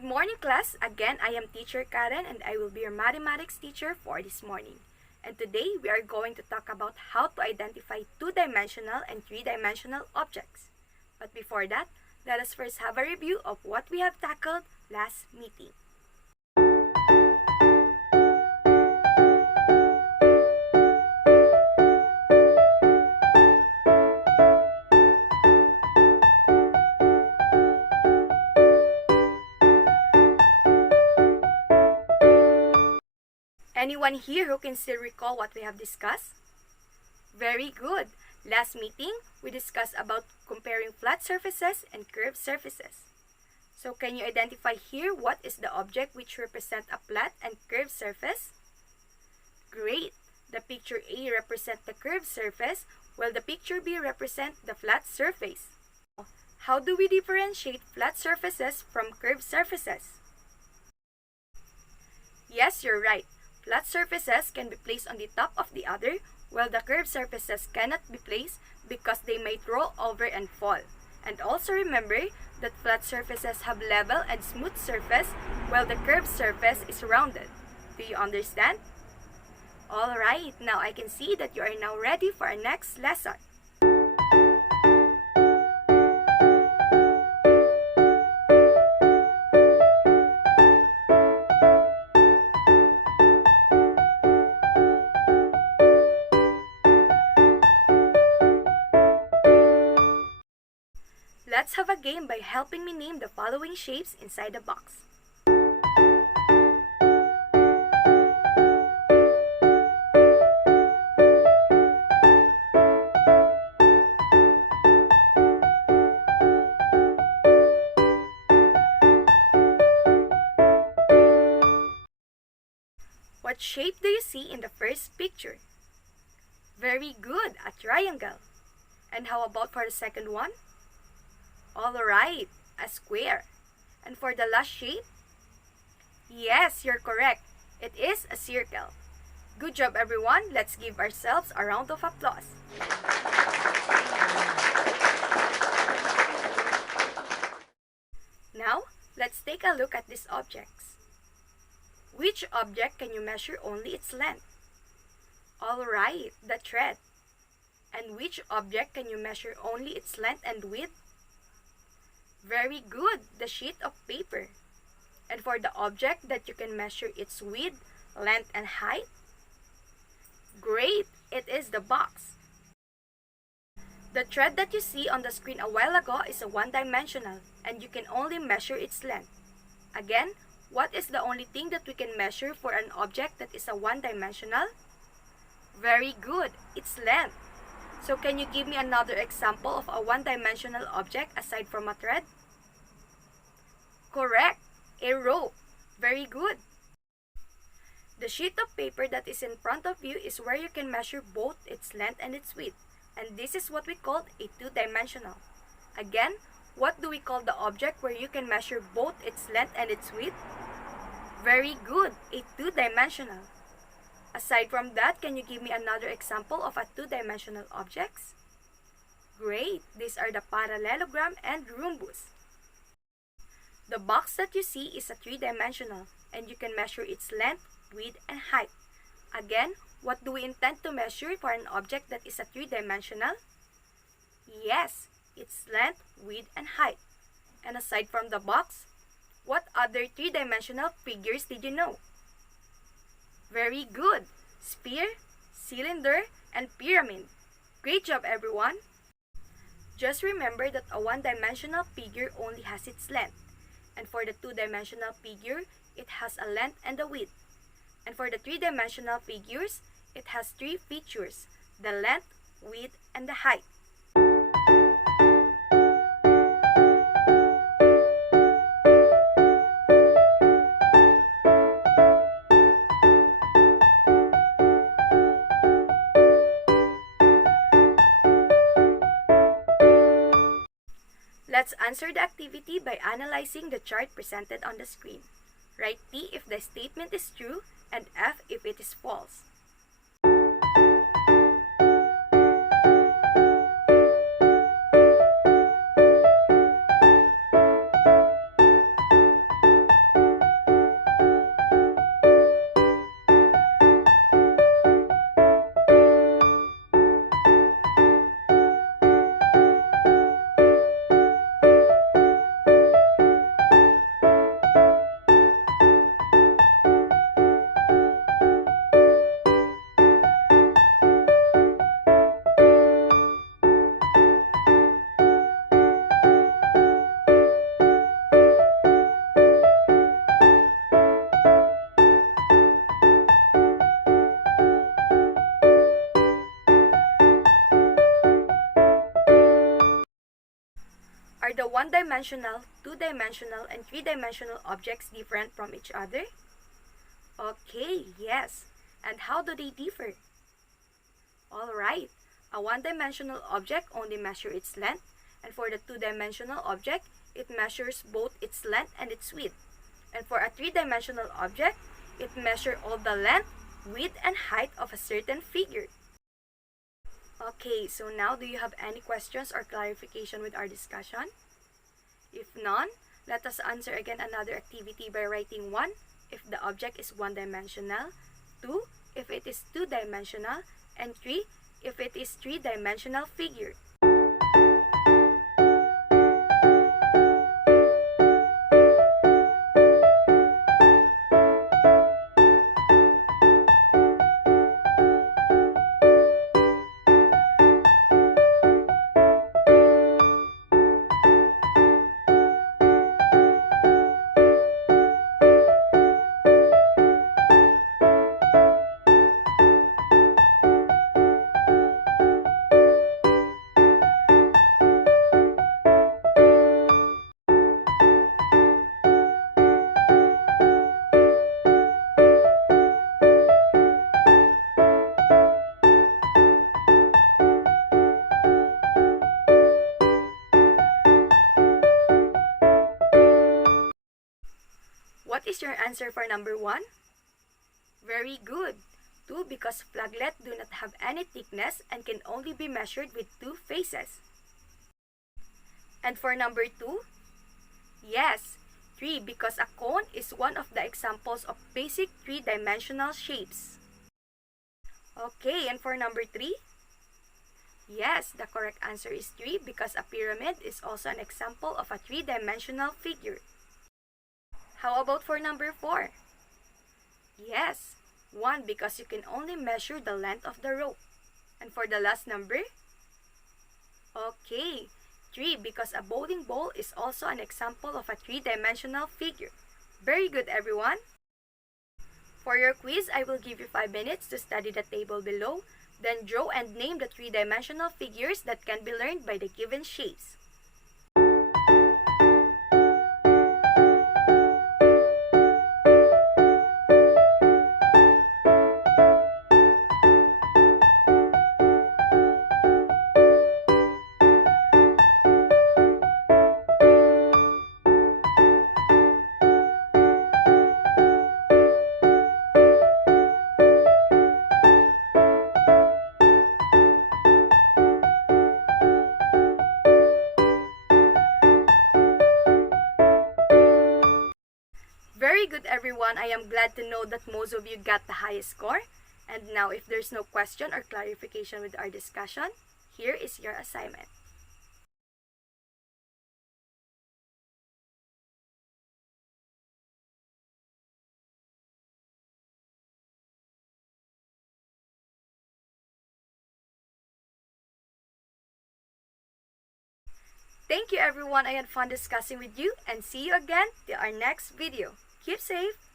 Good morning, class. Again, I am Teacher Karen and I will be your mathematics teacher for this morning. And today, we are going to talk about how to identify two-dimensional and three-dimensional objects. But before that, let us first have a review of what we have tackled last meeting. Anyone here who can still recall what we have discussed? Very good. Last meeting, we discussed about comparing flat surfaces and curved surfaces. So can you identify here what is the object which represent a flat and curved surface? Great. The picture A represents the curved surface, while the picture B represents the flat surface. How do we differentiate flat surfaces from curved surfaces? Yes, you're right. Flat surfaces can be placed on the top of the other, while the curved surfaces cannot be placed because they might roll over and fall. And also remember that flat surfaces have level and smooth surface, while the curved surface is rounded. Do you understand? Alright, now I can see that you are now ready for our next lesson. Let's have a game by helping me name the following shapes inside the box. What shape do you see in the first picture? Very good, a triangle. And how about for the second one? Alright, a square. And for the last shape? Yes, you're correct. It is a circle. Good job, everyone. Let's give ourselves a round of applause. Now, let's take a look at these objects. Which object can you measure only its length? Alright, the thread. And which object can you measure only its length and width? Very good, the sheet of paper. And for the object that you can measure its width, length, and height? Great, it is the box. The thread that you see on the screen a while ago is a one-dimensional, and you can only measure its length. Again, what is the only thing that we can measure for an object that is a one-dimensional? Very good, its length. So can you give me another example of a one-dimensional object aside from a thread? Correct, a rope. Very good. The sheet of paper that is in front of you is where you can measure both its length and its width. And this is what we call a two-dimensional. Again, what do we call the object where you can measure both its length and its width? Very good, a two-dimensional. Aside from that, can you give me another example of a two-dimensional objects? Great, these are the parallelogram and rhombus. The box that you see is a three-dimensional, and you can measure its length, width, and height. Again, what do we intend to measure for an object that is a three-dimensional? Yes, its length, width, and height. And aside from the box, what other three-dimensional figures did you know? Very good! Sphere, cylinder, and pyramid. Great job, everyone! Just remember that a one-dimensional figure only has its length. And for the two-dimensional figure, it has a length and a width. And for the three-dimensional figures, it has three features: the length, width, and the height. Let's answer the activity by analyzing the chart presented on the screen. Write T if the statement is true and F if it is false. one-dimensional, two-dimensional, and three-dimensional objects different from each other? Okay, yes. And how do they differ? Alright, a one-dimensional object only measures its length, and for the two-dimensional object, it measures both its length and its width. And for a three-dimensional object, it measures all the length, width, and height of a certain figure. Okay, so now do you have any questions or clarification with our discussion? If none, let us answer again another activity by writing 1 if the object is one-dimensional, 2 if it is two-dimensional, and 3 if it is three-dimensional figure. What is your answer for number 1? Very good. 2 because flaglet do not have any thickness and can only be measured with 2 faces. And for number 2? Yes, 3 because a cone is one of the examples of basic three-dimensional shapes. Okay, and for number 3? Yes, the correct answer is 3 because a pyramid is also an example of a three-dimensional figure. How about for number 4? Yes, 1 because you can only measure the length of the rope. And for the last number? Okay, 3 because a bowling ball is also an example of a three-dimensional figure. Very good, everyone. For your quiz, I will give you 5 minutes to study the table below, then draw and name the three-dimensional figures that can be learned by the given shapes. Very good, everyone. I am glad to know that most of you got the highest score. And now, if there's no question or clarification with our discussion, here is your assignment. Thank you, everyone. I had fun discussing with you, and see you again till our next video. Keep safe.